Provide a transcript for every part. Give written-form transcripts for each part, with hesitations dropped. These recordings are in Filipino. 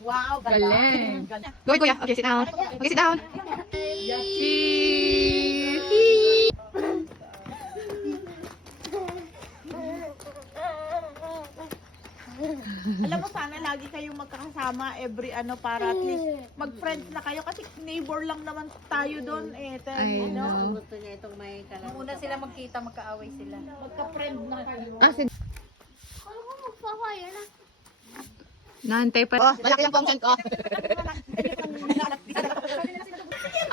Wow, Galing. Go, kuya. Okay, sit down. Okay, sit down. Cheese. Alam mo, sana lagi kayong magkakasama every para at least mag-friends na kayo kasi neighbor lang naman tayo doon I know. Gusto niya itong may kalam. Una sila magkita, magkaaway sila. Magka-friend na kayo. Ah, sige. Ano ko magpapaya na? Naantay pa. Oh, malaki lang po ang chan ko.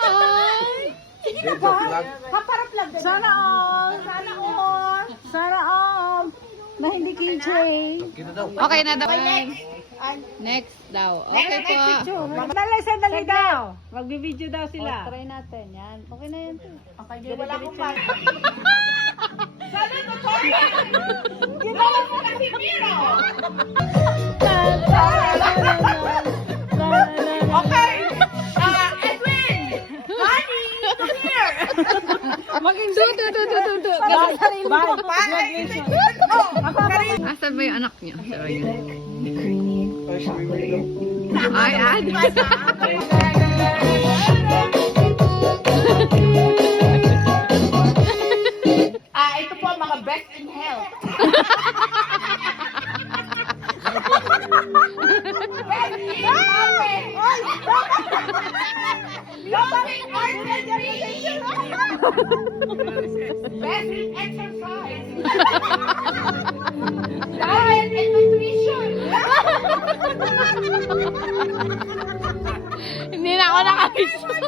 Ay! Sige na ba? Kaparap lang. Sana all. Sana all. Sana all. Na hindi KJ. Okay na daw. Next daw. Okay po. Sandali daw. Magbibideo daw sila. Try natin. Yan. Okay na yan. Okay, wala akong pa. Sabi ko, sorry! Ginawa mo kasi Miro! Okay! Edwin! Honey! Come here! Asan ba yung anak niya? Ay, ad. Ito po ang mga best in health. Best in Best in exercise. Diet and nutrition. Hindi na ako nakapicture.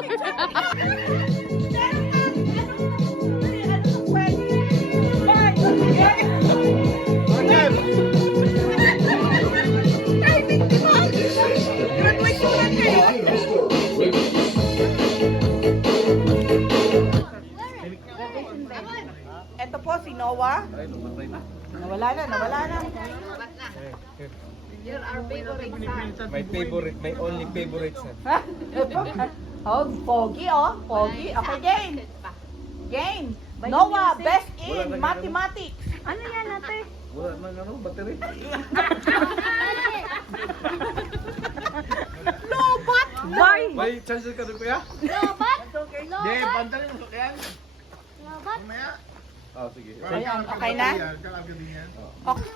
Ito po si Noah. Nawala na. My favorite, my only favorite son. Oh, Pogi. Pogi. Okay, game. Noah, best in mathematics. Ano yan ate? Wala nang battery. Lobat. Why? May chances ka doon kuya? Lobat? Hindi, pantalin mo kaya. Lobat? Oh, sige. Ayan, okay na? Kalagay din yan. Okay.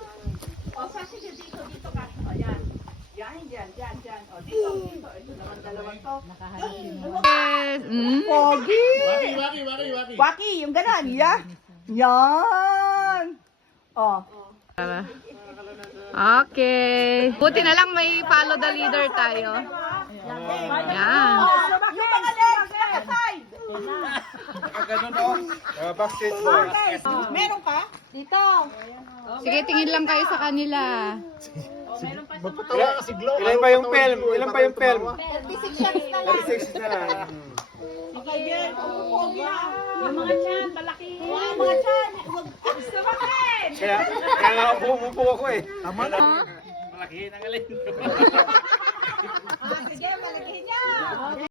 O, sige, dito ka. Ayan. Yan. O, dito. Ito naman dalawang to. Yes. Pogi. Waki. Waki, yung ganon. Yan. O. Okay. Buti na lang may follow the leader tayo. Yan. Yung mga legs, nakaside. Ganun oh. Backstage boys. Meron ka? Dito. Sige, tingin lang kayo sa kanila. Ilan pa yung film? 36 shots na lang. 36 na lang. Okay, yan. Pogi na. Yung mga chan, malaki. Yung mga chan. Gusto mo rin. Kaya nga umupo ako eh. Tama na. Malaki na ngayon. Sige, malaki niya.